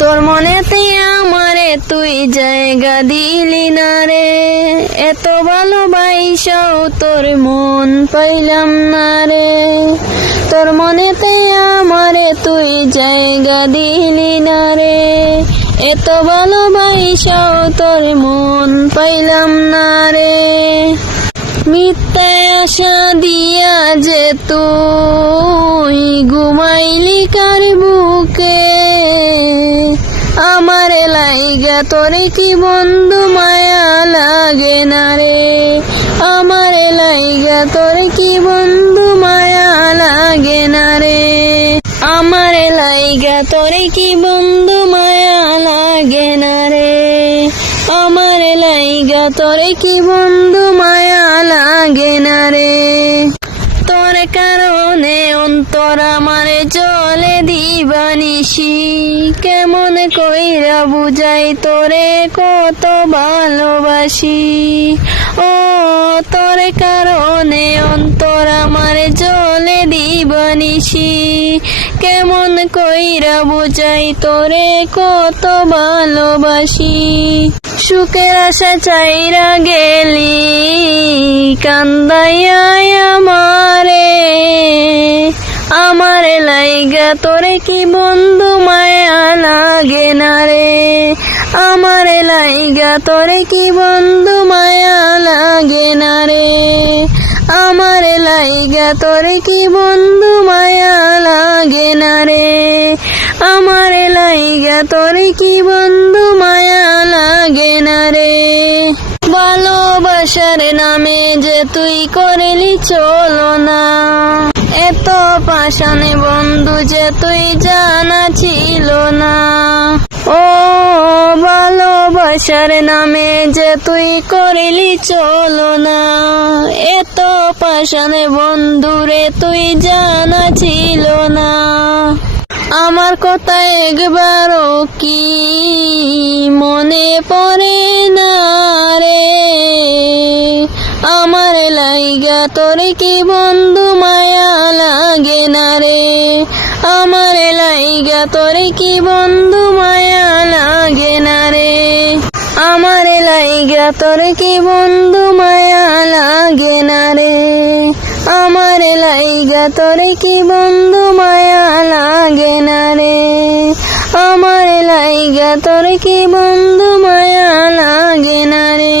তোর মনেতে আমারে তুই জায়গা দিলি না রে, এত ভালোবাসাও তোর মন পাইলাম না রে। তোর মনেতে আমারে তুই জায়গা দিলি না রে, এত ভালোবাসাও তোর মন পাইলাম না রে। মিথ্যায় আশা দিয়া যে তুই ঘুমাইলি কার বুকে, আমারে লাইগা তোরে কি বন্ধু মায়া লাগে না রে, আমারে লাইগা তোরে কি বন্ধু মায়া লাগে না রে, আমারে লাইগা তোরে কি বন্ধু মায়া লাগে না রে, আমারে লাইগা তোরে কি বন্ধু মায়া লাগে না রে। তোর কারণে অন্তর আমারে জলে দিবানিসি, কেমন কইরা বুঝাই তোরে কত ভালোবাসি। ও তোর কারণে অন্তর আমারে জলে দিবানিসি, কেমন কইরা বুঝাই তোরে কত ভালোবাসি। সুখের আশা চাইরা গেলি কান্দাইয়া আমারে, আমারে লাইগা তোরে কি বন্ধু মায়া লাগে না রে, আমারে লাইগা তোরে কি বন্ধু মায়া লাগে না রে, আমারে লাইগা তোরে কি বন্ধু মায়া লাগে না রে, আমারে লাইগা তোরে কি বন্ধু মায়া লাগে না রে। ভালোবাসার নামে যে তুই করলি চলো না, এত পাশানে বন্ধু যে তুই জানা ছিল না। ও ভালোবাসার নামে যে তুই করলি চলো না, এত পাশানে বন্ধু রে তুই জানা ছিল না। আমার কথা একবারও কি মনে পড়ে না রে, আমার লাইগা তোরে কি বন্ধু মায়া লাগে না রে, আমার লাইগা তোরে কি বন্ধু মায়া লাগে না রে, আমার লাইগা তোরে কি বন্ধু মায়া লাগে না রে, আমার লাইগা তোরে কি বন্ধু মায়া লাগে না রে, আমার লাইগা তোরে কি বন্ধু মায়া লাগে না রে।